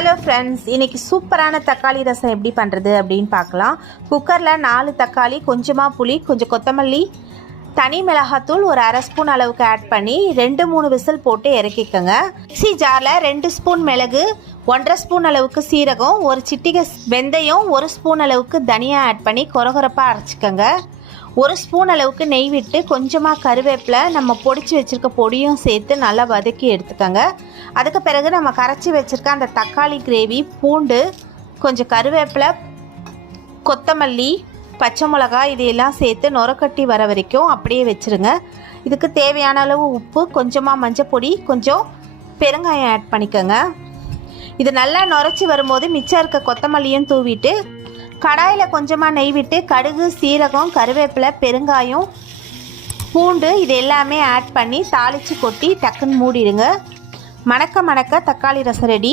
Hello friends, இன்றைக்கி சூப்பரான தக்காளி ரசம் எப்படி பண்ணுறது அப்படின்னு பார்க்கலாம். குக்கரில் 4 தக்காளி, கொஞ்சமாக புளி, கொஞ்சம் கொத்தமல்லி, தனி மிளகாத்தூள் ஒரு அரை ஸ்பூன் அளவுக்கு ஆட் பண்ணி 2-3 விசில் போட்டு இறக்கிக்கோங்க. மிக்ஸி ஜாரில் 2 ஸ்பூன் மிளகு, 1.5 ஸ்பூன் அளவுக்கு சீரகம், ஒரு சிட்டிகை வெந்தயம், 1 ஸ்பூன் அளவுக்கு தனியா ஆட் பண்ணி கொரகொரப்பாக அரைச்சிக்கோங்க. 1 ஸ்பூன் அளவுக்கு நெய் விட்டு கொஞ்சமாக கருவேப்பிலை, நம்ம பொடிச்சு வச்சுருக்க பொடியும் சேர்த்து நல்லா வதக்கி எடுத்துக்கோங்க. அதுக்கு பிறகு நம்ம கரைச்சி வச்சுருக்க அந்த தக்காளி கிரேவி, பூண்டு, கொஞ்சம் கருவேப்பிலை, கொத்தமல்லி, பச்சை மிளகாய் இதையெல்லாம் சேர்த்து நுரக்கட்டி வர வரைக்கும் அப்படியே வச்சுருங்க. இதுக்கு தேவையான அளவு உப்பு, கொஞ்சமாக மஞ்சள் பொடி, கொஞ்சம் பெருங்காயம் ஆட் பண்ணிக்கோங்க. இது நல்லா நுரைச்சி வரும்போது மிச்சம் இருக்க கொத்தமல்லியும் தூவிட்டு கடாயில் கொஞ்சமாக நெய் விட்டு கடுகு, சீரகம், கருவேப்பிலை, பெருங்காயம், பூண்டு இது எல்லாமே ஆட் பண்ணி தாளித்து கொட்டி டக்குன்னு மூடிடுங்க. மணக்க மணக்க தக்காளி ரசம் ரெடி.